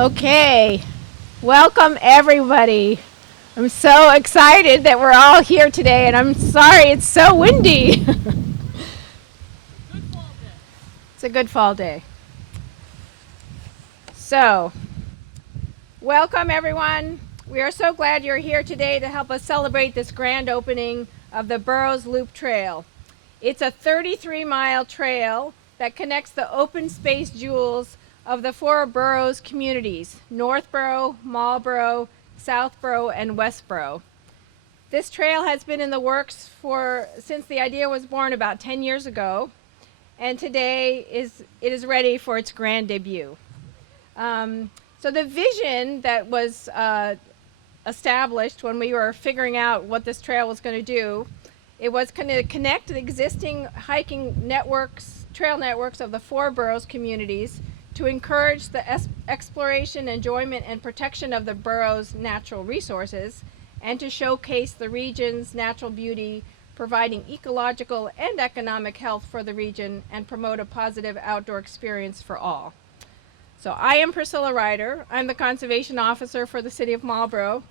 Okay, welcome everybody. I'm so excited that we're all here today, and I'm sorry it's so windy. It's a good fall day. So, welcome everyone. We are so glad you're here today to help us celebrate this grand opening of the Boroughs Loop Trail. It's a 33-mile trail that connects the open space jewels of the four boroughs communities: Northborough, Marlborough, Southborough, and Westborough. This trail has been in the works since the idea was born about 10 years ago, and today it is ready for its grand debut. So the vision that was established when we were figuring out what this trail was going to do, it was going to connect the existing hiking networks, trail networks of the four boroughs communities to encourage the exploration, enjoyment, and protection of the boroughs' natural resources, and to showcase the region's natural beauty, providing ecological and economic health for the region, and promote a positive outdoor experience for all. So I am Priscilla Ryder. I'm the Conservation Officer for the City of Marlborough,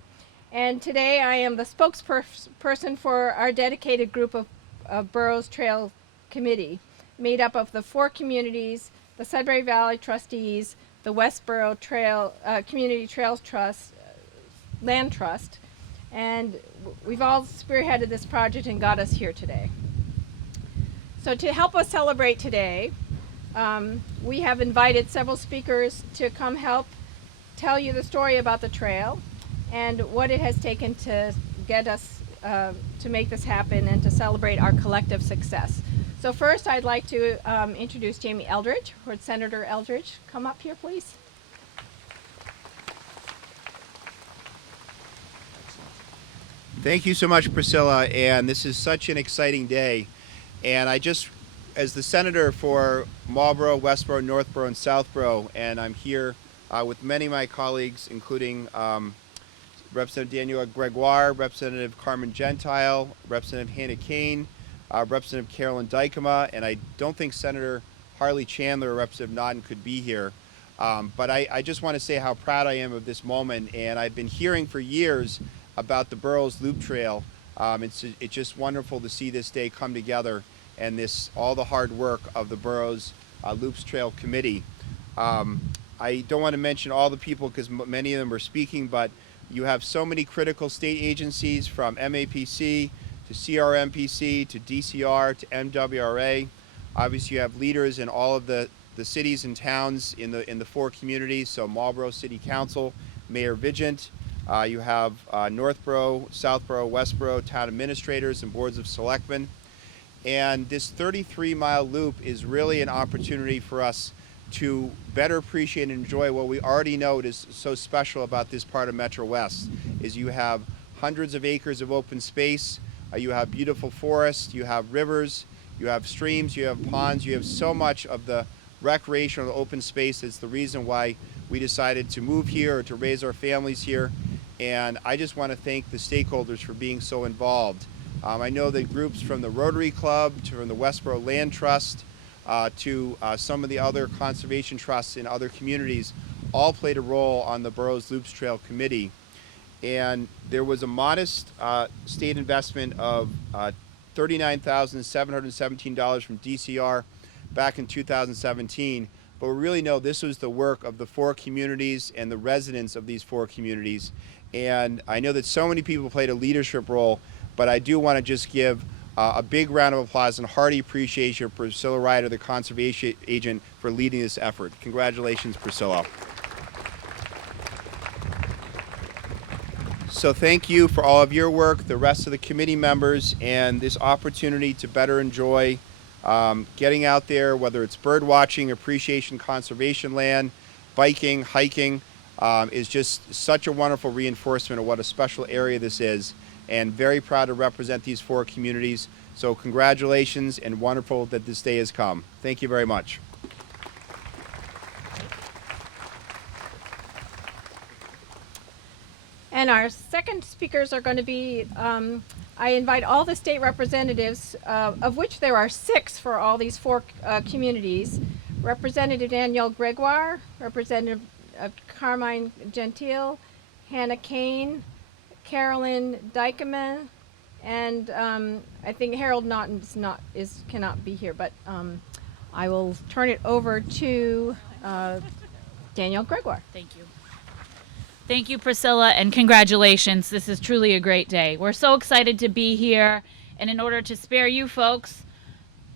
and today I am the spokesperson for our dedicated group of Boroughs Trail Committee, made up of the four communities, the Sudbury Valley Trustees, the Westborough Trail Community Trails Trust, Land Trust, and we've all spearheaded this project and got us here today. So to help us celebrate today, we have invited several speakers to come help tell you the story about the trail and what it has taken to get us to make this happen and to celebrate our collective success. So first I'd like to introduce Jamie Eldridge, or Senator Eldridge. Come up here, please. Thank you so much, Priscilla, and this is such an exciting day. And as the Senator for Marlborough, Westborough, Northborough, and Southborough, and I'm here with many of my colleagues, including Representative Daniel Gregoire, Representative Carmen Gentile, Representative Hannah Kane, Representative Carolyn Dykema, and I don't think Senator Harley Chandler or Representative Nodden could be here. But I just want to say how proud I am of this moment, and I've been hearing for years about the Boroughs Loop Trail. It's just wonderful to see this day come together and all the hard work of the Boroughs Loops Trail Committee. I don't want to mention all the people because many of them are speaking, but you have so many critical state agencies, from MAPC to CRMPC to DCR to MWRA. Obviously you have leaders in all of the cities and towns in the four communities, so Marlborough City Council, Mayor Vigent. You have Northborough, Southborough, Westborough, town administrators and boards of selectmen. And this 33-mile loop is really an opportunity for us to better appreciate and enjoy what we already know is so special about this part of Metro West. Is you have hundreds of acres of open space, you have beautiful forests, you have rivers, you have streams, you have ponds, you have so much of the recreational open space. It's the reason why we decided to move here or to raise our families here. And I just want to thank the stakeholders for being so involved. I know that groups from the Rotary Club, from the Westborough Land Trust, to some of the other conservation trusts in other communities all played a role on the Boroughs Loops Trail Committee. And there was a modest state investment of $39,717 from DCR back in 2017. But we really know this was the work of the four communities and the residents of these four communities. And I know that so many people played a leadership role, but I do want to just give a big round of applause and hearty appreciation for Priscilla Ryder, the conservation agent, for leading this effort. Congratulations, Priscilla. So thank you for all of your work, the rest of the committee members, and this opportunity to better enjoy getting out there, whether it's bird watching, appreciation, conservation land, biking, hiking, is just such a wonderful reinforcement of what a special area this is, and very proud to represent these four communities. So congratulations, and wonderful that this day has come. Thank you very much. And our second speakers are going to be, I invite all the state representatives, of which there are 6 for all these four communities. Representative Danielle Gregoire, Representative Carmine Gentile, Hannah Kane, Carolyn Dykeman, and I think Harold Naughton cannot be here, but I will turn it over to Danielle Gregoire. Thank you. Thank you, Priscilla, and congratulations. This is truly a great day. We're so excited to be here, and in order to spare you folks,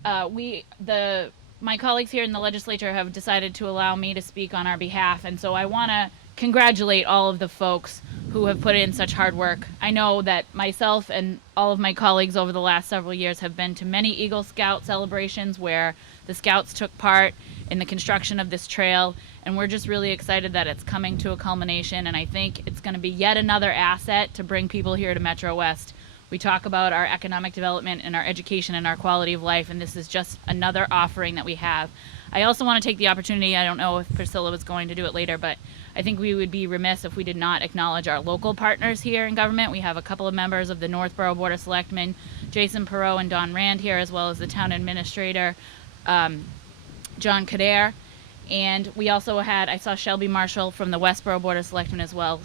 my colleagues here in the legislature have decided to allow me to speak on our behalf, and so I want to congratulate all of the folks who have put in such hard work. I know that myself and all of my colleagues over the last several years have been to many Eagle Scout celebrations where the Scouts took part in the construction of this trail, and we're just really excited that it's coming to a culmination, and I think it's going to be yet another asset to bring people here to Metro West. We talk about our economic development and our education and our quality of life, and this is just another offering that we have. I also want to take the opportunity, I don't know if Priscilla was going to do it later, but I think we would be remiss if we did not acknowledge our local partners here in government. We have a couple of members of the Northborough Board of Selectmen, Jason Perot and Don Rand here, as well as the town administrator, John Kader. And we also I saw Shelby Marshall from the Westboro Board of Selectmen as well.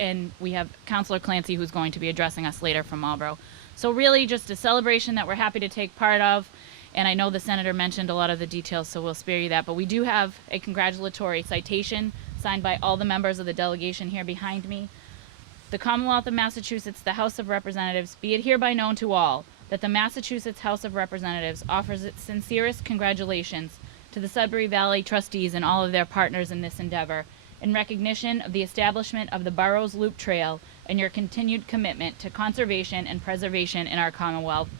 And we have Councilor Clancy, who's going to be addressing us later from Marlboro. So really just a celebration that we're happy to take part of. And I know the senator mentioned a lot of the details, so we'll spare you that. But we do have a congratulatory citation signed by all the members of the delegation here behind me. The Commonwealth of Massachusetts, the House of Representatives, be it hereby known to all that the Massachusetts House of Representatives offers its sincerest congratulations to the Sudbury Valley trustees and all of their partners in this endeavor in recognition of the establishment of the Boroughs Loop Trail and your continued commitment to conservation and preservation in our Commonwealth.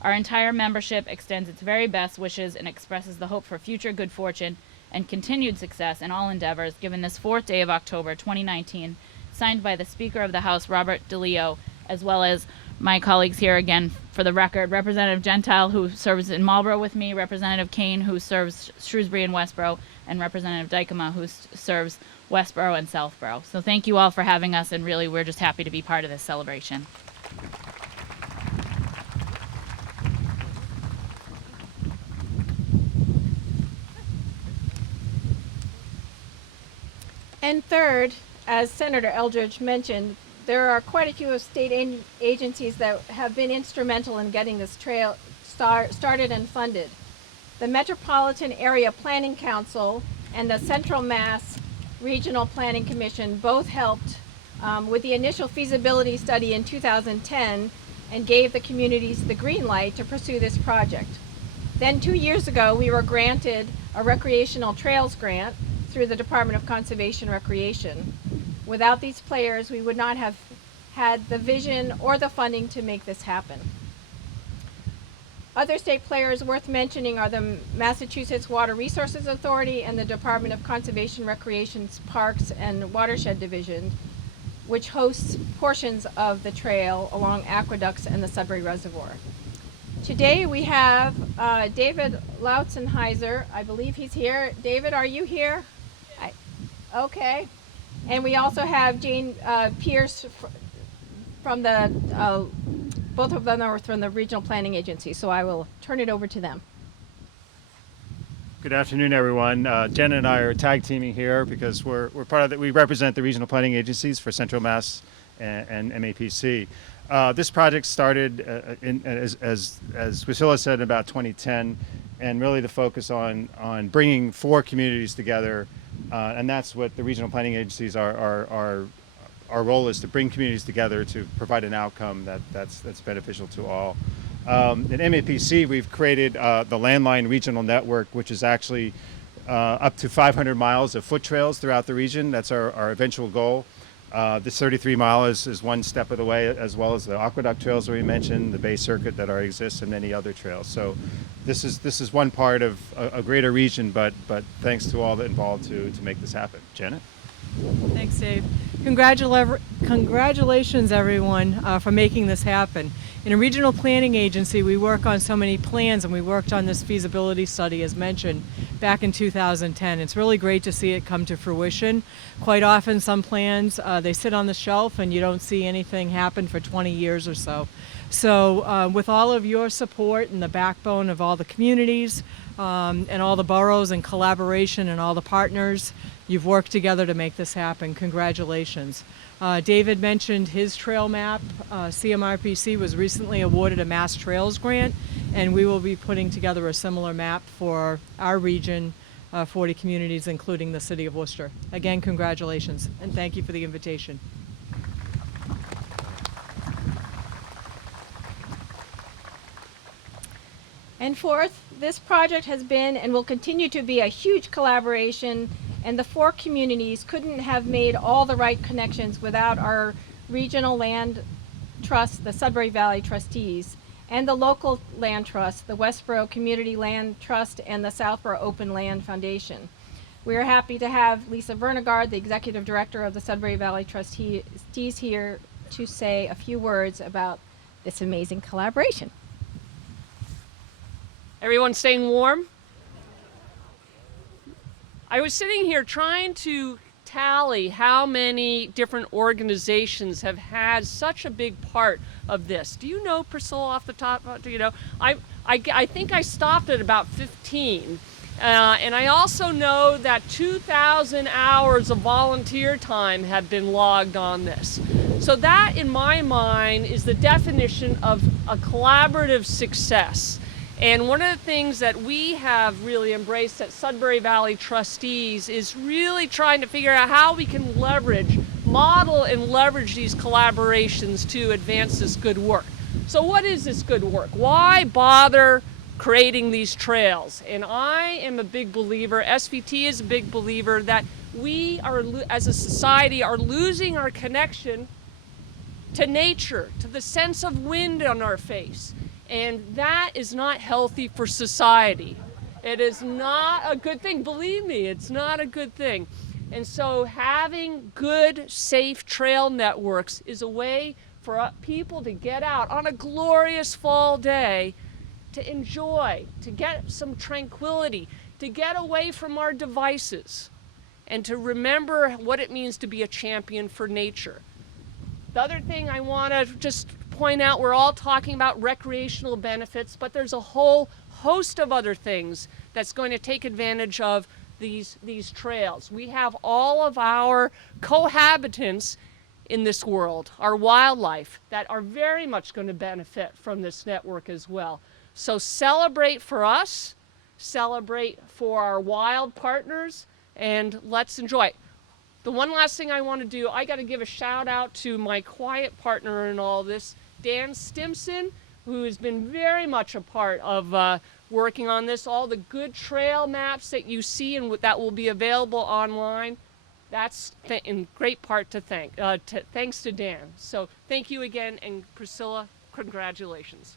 Our entire membership extends its very best wishes and expresses the hope for future good fortune and continued success in all endeavors given this 4th day of October 2019, signed by the Speaker of the House, Robert DeLeo, as well as my colleagues here again for the record, Representative Gentile, who serves in Marlborough with me, Representative Kane, who serves Shrewsbury and Westboro, and Representative Dykema, who serves Westboro and Southborough. So thank you all for having us, and really we're just happy to be part of this celebration. And third, as Senator Eldridge mentioned, there are quite a few state agencies that have been instrumental in getting this trail started and funded. The Metropolitan Area Planning Council and the Central Mass Regional Planning Commission both helped with the initial feasibility study in 2010 and gave the communities the green light to pursue this project. Then 2 years ago, we were granted a recreational trails grant through the Department of Conservation Recreation. Without these players, we would not have had the vision or the funding to make this happen. Other state players worth mentioning are the Massachusetts Water Resources Authority and the Department of Conservation Recreation's Parks and Watershed Division, which hosts portions of the trail along aqueducts and the Sudbury Reservoir. Today we have David Lautzenheiser. I believe he's here. David, are you here? Okay. And we also have Jane Pierce from the, both of them are from the Regional Planning Agency, so I will turn it over to them. Good afternoon, everyone. Jen and I are tag teaming here because we're part of we represent the regional planning agencies for Central Mass and MAPC. This project started, as Priscilla said, in about 2010, and really the focus on bringing 4 communities together, and that's what the regional planning agencies our role is, to bring communities together to provide an outcome that's beneficial to all. At MAPC, we've created the Landline Regional Network, which is actually up to 500 miles of foot trails throughout the region. That's our eventual goal. This 33 mile is one step of the way, as well as the aqueduct trails that we mentioned, the Bay Circuit that already exists, and many other trails. So this is one part of a greater region, but thanks to all that involved to make this happen. Janet? Thanks, Dave. Congratulations, everyone, for making this happen. In a regional planning agency, we work on so many plans, and we worked on this feasibility study, as mentioned, back in 2010. It's really great to see it come to fruition. Quite often, some plans, they sit on the shelf, and you don't see anything happen for 20 years or so. So with all of your support and the backbone of all the communities and all the boroughs and collaboration and all the partners, you've worked together to make this happen. Congratulations. David mentioned his trail map. CMRPC was recently awarded a Mass Trails grant, and we will be putting together a similar map for our region, 40 communities, including the city of Worcester. Again, congratulations, and thank you for the invitation. And fourth, this project has been and will continue to be a huge collaboration, and the 4 communities couldn't have made all the right connections without our regional land trust, the Sudbury Valley trustees, and the local land trust, the Westboro Community Land Trust and the Southborough Open Land Foundation. We are happy to have Lisa Vernegard, the executive director of the Sudbury Valley trustees, here to say a few words about this amazing collaboration. Everyone staying warm? I was sitting here trying to tally how many different organizations have had such a big part of this. Do you know, Priscilla, off the top? Do you know? I think I stopped at about 15. And I also know that 2,000 hours of volunteer time have been logged on this. So that, in my mind, is the definition of a collaborative success. And one of the things that we have really embraced at Sudbury Valley Trustees is really trying to figure out how we can model and leverage these collaborations to advance this good work. So what is this good work? Why bother creating these trails? And I am a big believer, SVT is a big believer, that we are, as a society, are losing our connection to nature, to the sense of wind on our face. And that is not healthy for society. It is not a good thing. Believe me, it's not a good thing. And so having good, safe trail networks is a way for people to get out on a glorious fall day, to enjoy, to get some tranquility, to get away from our devices, and to remember what it means to be a champion for nature. The other thing I want to just point out, we're all talking about recreational benefits, but there's a whole host of other things that's going to take advantage of these trails. We have all of our cohabitants in this world, our wildlife, that are very much going to benefit from this network as well. So celebrate for us, celebrate for our wild partners, and let's enjoy. The one last thing I want to do, I got to give a shout out to my quiet partner in all this, Dan Stimson, who has been very much a part of working on this. All the good trail maps that you see and that will be available online, that's in great part to thanks to Dan. So thank you again, and Priscilla, congratulations.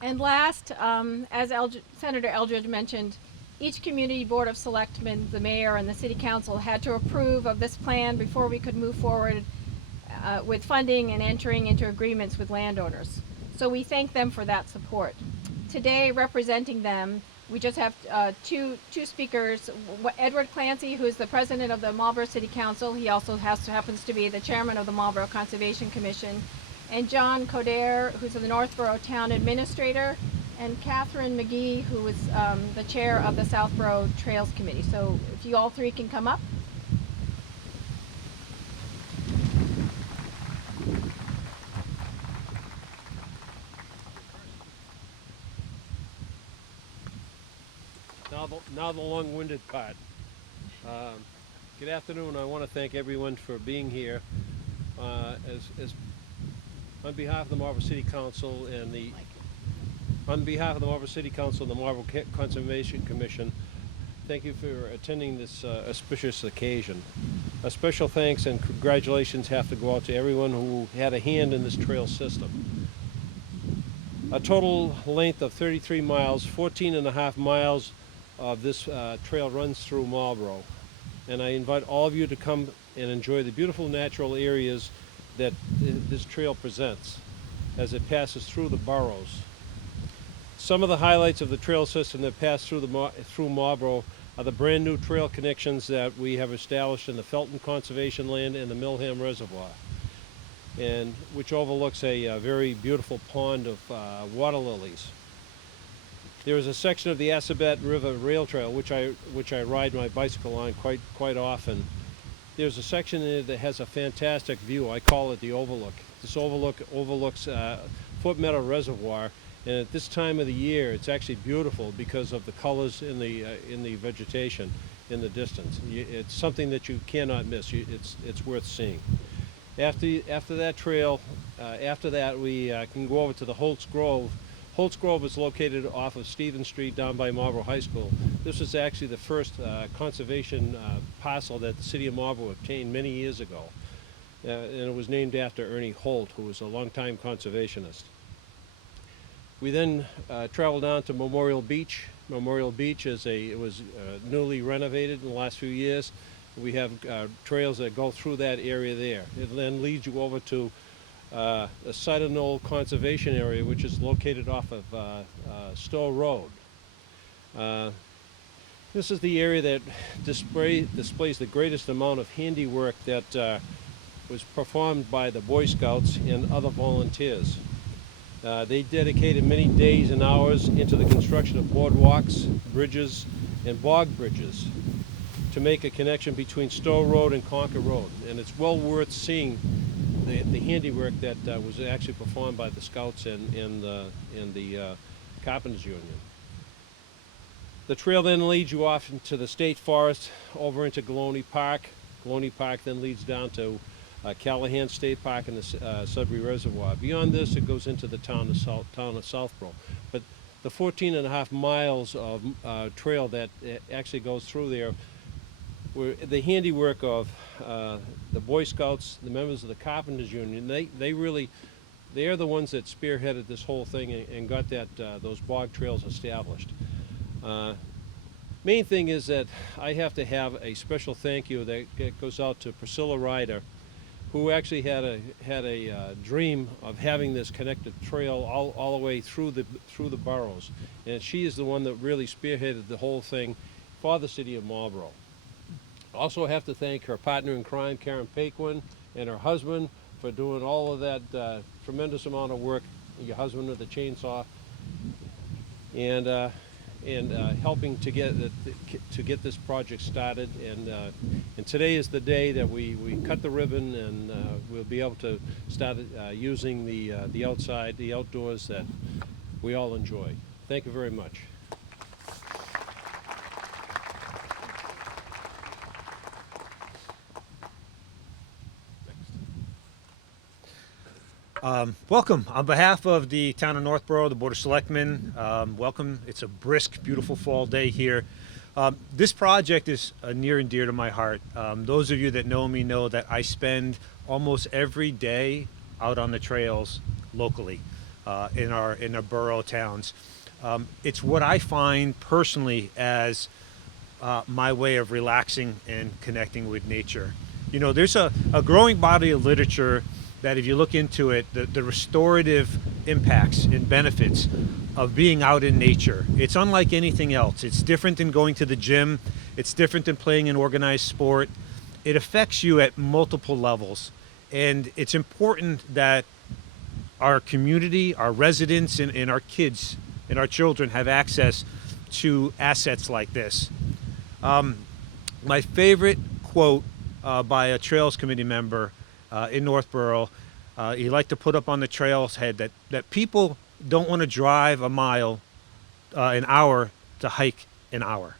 And last, as Senator Eldridge mentioned, each community board of selectmen, the mayor, and the city council had to approve of this plan before we could move forward with funding and entering into agreements with landowners. So we thank them for that support. Today, representing them, we just have two speakers. Edward Clancy, who is the president of the Marlborough City Council. He also happens to be the chairman of the Marlborough Conservation Commission. And John Coder, who's the Northborough Town Administrator, and Catherine McGee, who is the chair of the Southborough Trails Committee. So if you all three can come up. Now the long-winded part. Good afternoon. I want to thank everyone for being here. On behalf of the Marlborough City Council and the Marlborough Conservation Commission, thank you for attending this auspicious occasion. A special thanks and congratulations have to go out to everyone who had a hand in this trail system. A total length of 33 miles, 14.5 miles of this trail runs through Marlborough. And I invite all of you to come and enjoy the beautiful natural areas that this trail presents as it passes through the boroughs. Some of the highlights of the trail system that pass through Marlborough are the brand new trail connections that we have established in the Felton Conservation Land and the Millham Reservoir, and which overlooks a very beautiful pond of water lilies. There is a section of the Assabet River Rail Trail which I ride my bicycle on quite often. There's a section in it that has a fantastic view. I call it the overlook. This overlook overlooks Foot Meadow Reservoir, and at this time of the year, it's actually beautiful because of the colors in the vegetation in the distance. It's something that you cannot miss. It's worth seeing. After that trail, after that we can go over to the Holtz Grove. Holtz Grove is located off of Stevens Street down by Marlborough High School. This was actually the first conservation parcel that the city of Marlborough obtained many years ago. And it was named after Ernie Holt, who was a longtime conservationist. We then traveled down to Memorial Beach. Memorial Beach was newly renovated in the last few years. We have trails that go through that area there. It then leads you over to the Cider Knoll Conservation Area, which is located off of Stowe Road. This is the area that displays the greatest amount of handiwork that was performed by the Boy Scouts and other volunteers. They dedicated many days and hours into the construction of boardwalks, bridges, and bog bridges to make a connection between Stowe Road and Concord Road. And it's well worth seeing the handiwork that was actually performed by the Scouts and the Carpenters Union. The trail then leads you off into the State Forest, over into Galoney Park. Galoney Park then leads down to Callahan State Park and the Sudbury Reservoir. Beyond this, it goes into the town of Southborough. But the 14.5 miles of trail that actually goes through there were the handiwork of the Boy Scouts, the members of the Carpenters Union. They are the ones that spearheaded this whole thing and got those bog trails established. Main thing is that I have to have a special thank you that goes out to Priscilla Ryder, who actually had a dream of having this connected trail all the way through the boroughs, and she is the one that really spearheaded the whole thing for the city of Marlborough. Also have to thank her partner in crime, Karen Paquin, and her husband for doing all of that tremendous amount of work. Your husband with the chainsaw, and helping to get this project started. And today is the day that we cut the ribbon, and we'll be able to start using the outside, the outdoors that we all enjoy. Thank you very much. Welcome. On behalf of the town of Northborough, the Board of Selectmen, welcome. It's a brisk, beautiful fall day here. This project is near and dear to my heart. Those of you that know me know that I spend almost every day out on the trails locally in our borough towns. It's what I find personally as my way of relaxing and connecting with nature. You know, there's a growing body of literature that if you look into it, the restorative impacts and benefits of being out in nature. It's unlike anything else. It's different than going to the gym. It's different than playing an organized sport. It affects you at multiple levels. And it's important that our community, our residents, and our kids and our children have access to assets like this. My favorite quote by a Trails Committee member in Northborough, he liked to put up on the trails head that people don't want to drive a mile an hour to hike an hour.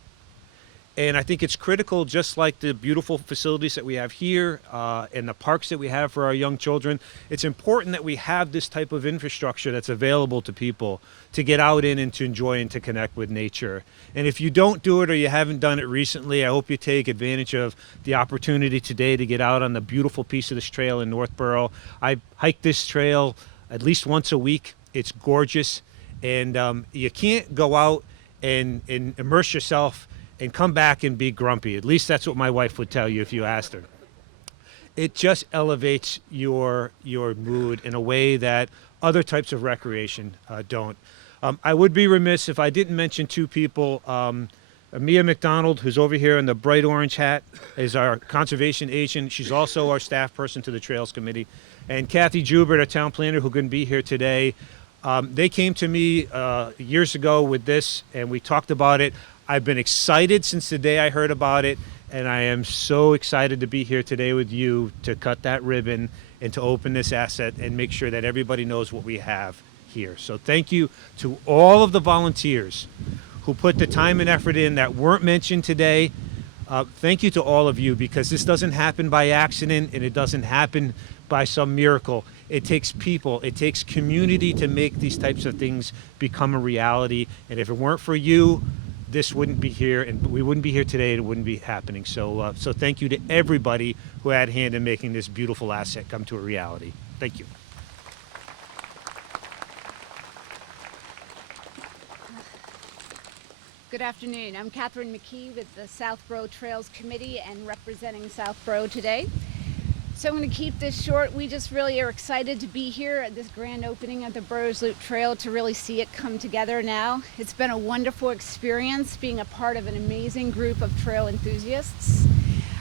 And I think it's critical, just like the beautiful facilities that we have here and the parks that we have for our young children, it's important that we have this type of infrastructure that's available to people to get out in and to enjoy and to connect with nature. And if you don't do it or you haven't done it recently, I hope you take advantage of the opportunity today to get out on the beautiful piece of this trail in Northborough. I hike this trail at least once a week. It's gorgeous, and you can't go out and immerse yourself and come back and be grumpy. At least that's what my wife would tell you if you asked her. It just elevates your mood in a way that other types of recreation don't. I would be remiss if I didn't mention two people Mia McDonald, who's over here in the bright orange hat, is our conservation agent. She's also our staff person to the Trails Committee. And Kathy Jubert, our town planner, who couldn't be here today. They came to me years ago with this, and we talked about it. I've been excited since the day I heard about it, and I am so excited to be here today with you to cut that ribbon and to open this asset and make sure that everybody knows what we have here. So thank you to all of the volunteers who put the time and effort in that weren't mentioned today. Thank you to all of you, because this doesn't happen by accident and it doesn't happen by some miracle. It takes people, it takes community to make these types of things become a reality. And if it weren't for you, this wouldn't be here, and we wouldn't be here today, and it wouldn't be happening. So thank you to everybody who had a hand in making this beautiful asset come to a reality. Thank you. Good afternoon. I'm Catherine McKee with the Southborough Trails Committee and representing Southborough today. So I'm going to keep this short. We just really are excited to be here at this grand opening of the Boroughs Loop Trail, to really see it come together now. It's been a wonderful experience being a part of an amazing group of trail enthusiasts.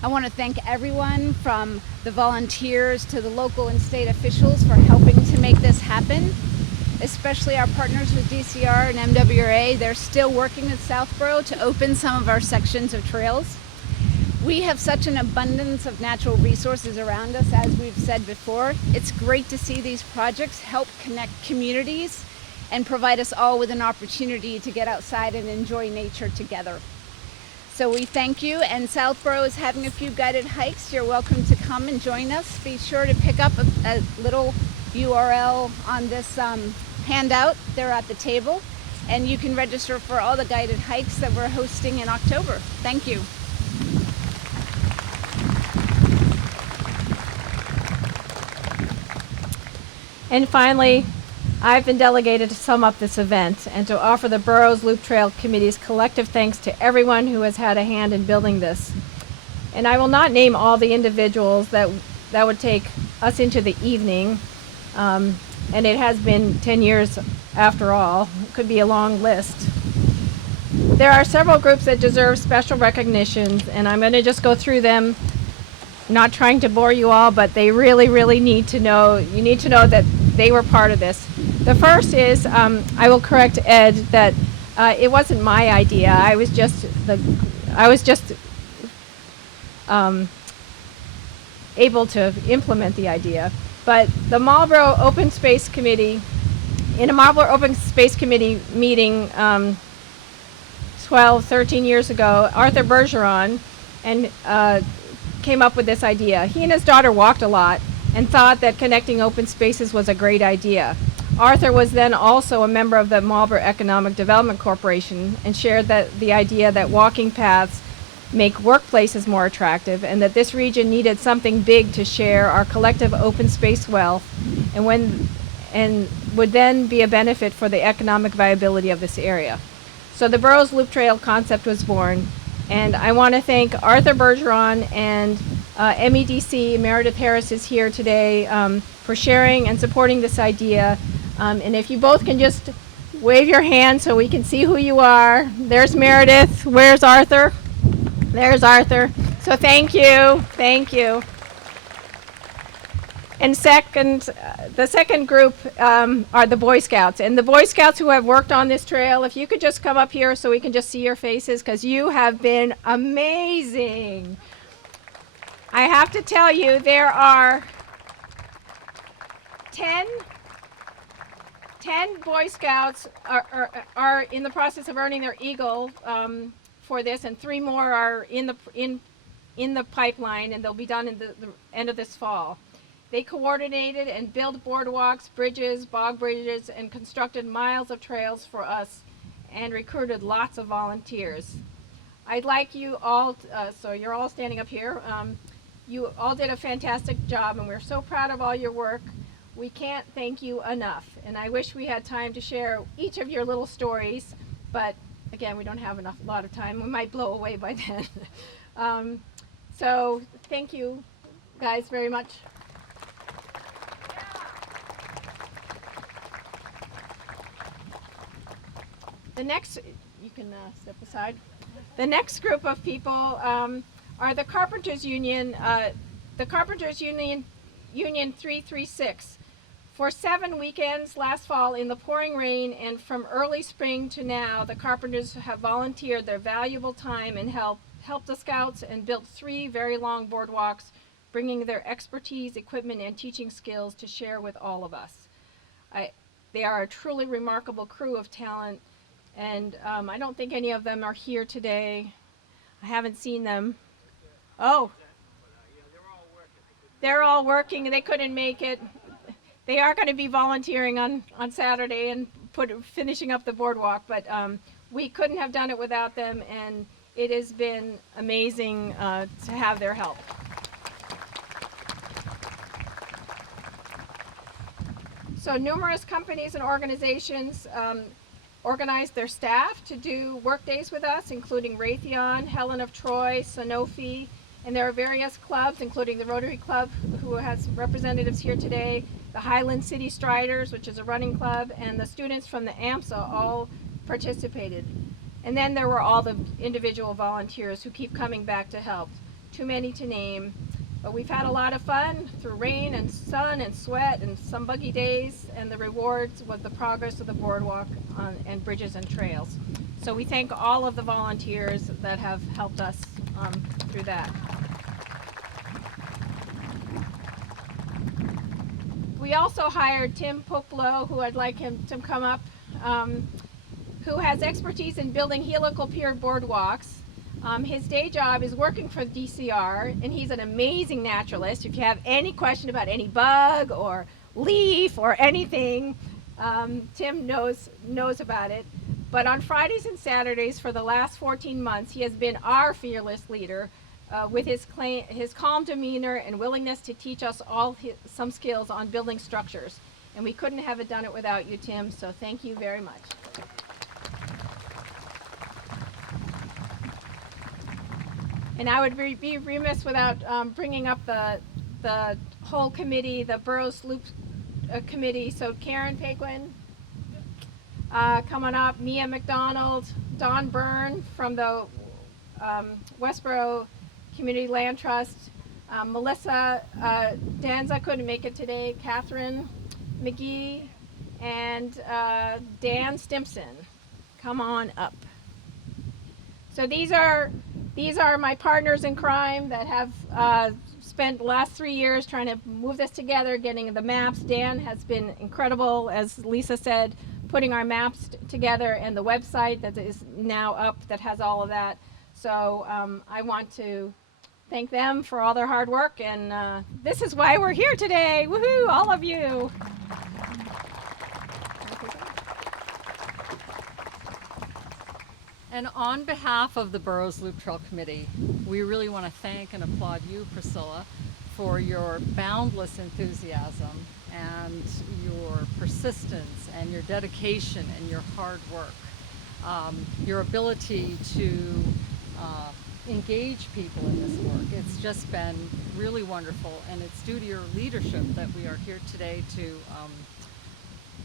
I want to thank everyone from the volunteers to the local and state officials for helping to make this happen, especially our partners with DCR and MWRA. They're still working with Southborough to open some of our sections of trails. We have such an abundance of natural resources around us, as we've said before. It's great to see these projects help connect communities and provide us all with an opportunity to get outside and enjoy nature together. So we thank you, and Southborough is having a few guided hikes. You're welcome to come and join us. Be sure to pick up a little URL on this handout there at the table, and you can register for all the guided hikes that we're hosting in October. Thank you. And finally, I've been delegated to sum up this event and to offer the Boroughs Loop Trail Committee's collective thanks to everyone who has had a hand in building this. And I will not name all the individuals that would take us into the evening, and it has been 10 years after all. It could be a long list. There are several groups that deserve special recognitions, and I'm going to just go through them. Not trying to bore you all, but they really, really need to know. You need to know that they were part of this. The first is, I will correct Ed that it wasn't my idea. I was just able to implement the idea. But the Marlborough Open Space Committee, in a Marlborough Open Space Committee meeting 12, 13 years ago, Arthur Bergeron came up with this idea. He and his daughter walked a lot and thought that connecting open spaces was a great idea. Arthur was then also a member of the Marlborough Economic Development Corporation and shared the idea that walking paths make workplaces more attractive, and that this region needed something big to share our collective open space wealth, and would then be a benefit for the economic viability of this area. So the Boroughs Loop Trail concept was born. And I want to thank Arthur Bergeron and MEDC. Meredith Harris is here today for sharing and supporting this idea. And if you both can just wave your hand so we can see who you are. There's Meredith. Where's Arthur? There's Arthur. So thank you. Thank you. And the second group are the Boy Scouts. And the Boy Scouts who have worked on this trail, if you could just come up here so we can just see your faces, because you have been amazing. I have to tell you, there are 10 Boy Scouts are in the process of earning their Eagle for this, and 3 more are in the pipeline, and they'll be done in the end of this fall. They coordinated and built boardwalks, bridges, bog bridges, and constructed miles of trails for us and recruited lots of volunteers. I'd like you all, so you're all standing up here, you all did a fantastic job, and we're so proud of all your work. We can't thank you enough, and I wish we had time to share each of your little stories, but again, we don't have a lot of time. We might blow away by then. So thank you guys very much. The next, you can step aside. The next group of people are the Carpenters Union, Union 336. For 7 weekends last fall in the pouring rain and from early spring to now, the Carpenters have volunteered their valuable time and helped the Scouts and built 3 very long boardwalks, bringing their expertise, equipment, and teaching skills to share with all of us. They are a truly remarkable crew of talent, and I don't think any of them are here today. I haven't seen them. Oh, they're all working. They couldn't make it. They are going to be volunteering on Saturday and finishing up the boardwalk, but we couldn't have done it without them, and it has been amazing to have their help. So numerous companies and organizations organized their staff to do work days with us, including Raytheon, Helen of Troy, Sanofi, and there are various clubs, including the Rotary Club, who has representatives here today, the Highland City Striders, which is a running club, and the students from the AMSA all participated. And then there were all the individual volunteers who keep coming back to help. Too many to name, but we've had a lot of fun through rain and sun and sweat and some buggy days, and the rewards was the progress of the boardwalk and bridges and trails. So we thank all of the volunteers that have helped us through that. We also hired Tim Poplow, who I'd like him to come up, who has expertise in building helical pier boardwalks. His day job is working for DCR, and he's an amazing naturalist. If you have any question about any bug or leaf or anything, Tim knows about it. But on Fridays and Saturdays for the last 14 months, he has been our fearless leader with his calm demeanor and willingness to teach us all some skills on building structures. And we couldn't have done it without you, Tim, so thank you very much. And I would be remiss without bringing up the whole committee, the Boroughs Loop Committee. So Karen Paquin, coming up, Mia McDonald, Don Byrne from the Westboro Community Land Trust, Melissa Danza couldn't make it today, Catherine McGee, and Dan Stimpson. Come on up. So these are my partners in crime that have spent the last 3 years trying to move this together, getting the maps. Dan has been incredible, as Lisa said, putting our maps together, and the website that is now up that has all of that. So I want to thank them for all their hard work, and this is why we're here today. Woohoo, all of you. And on behalf of the Boroughs Loop Trail Committee, we really want to thank and applaud you, Priscilla, for your boundless enthusiasm and your persistence and your dedication and your hard work. Your ability to engage people in this work. It's just been really wonderful, and it's due to your leadership that we are here today to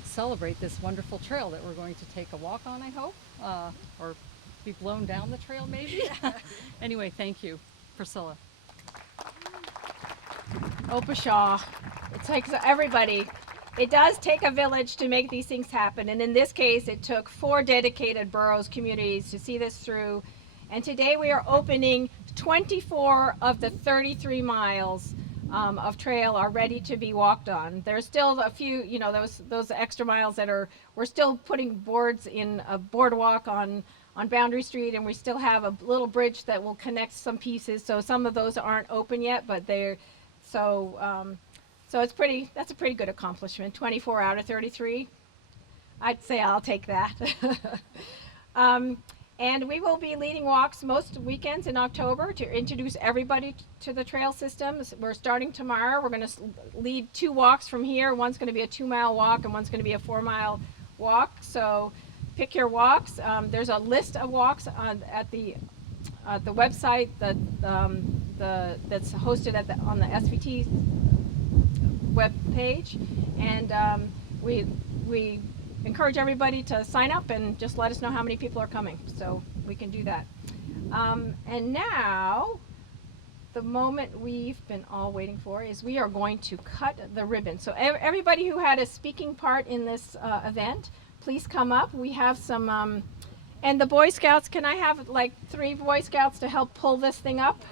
celebrate this wonderful trail that we're going to take a walk on, I hope, or be blown down the trail maybe. Anyway, thank you, Priscilla. Oh, Pshaw. It takes everybody. It does take a village to make these things happen, and in this case, it took 4 dedicated Boroughs communities to see this through. And today we are opening 24 of the 33 miles of trail are ready to be walked on. There's still a few, those extra miles that we're still putting boards in a boardwalk on Boundary Street, and we still have a little bridge that will connect some pieces. So some of those aren't open yet, but so that's a pretty good accomplishment. 24 out of 33. I'd say I'll take that. And we will be leading walks most weekends in October to introduce everybody to the trail systems. We're starting tomorrow. We're going to lead 2 walks from here. One's going to be a 2-mile walk, and one's going to be a 4-mile walk. So pick your walks. There's a list of walks at the website that's hosted on the SVT web page, and we encourage everybody to sign up and just let us know how many people are coming, so we can do that. And now, the moment we've been all waiting for is we are going to cut the ribbon. So everybody who had a speaking part in this event, please come up. We have some, and the Boy Scouts, can I have like 3 Boy Scouts to help pull this thing up?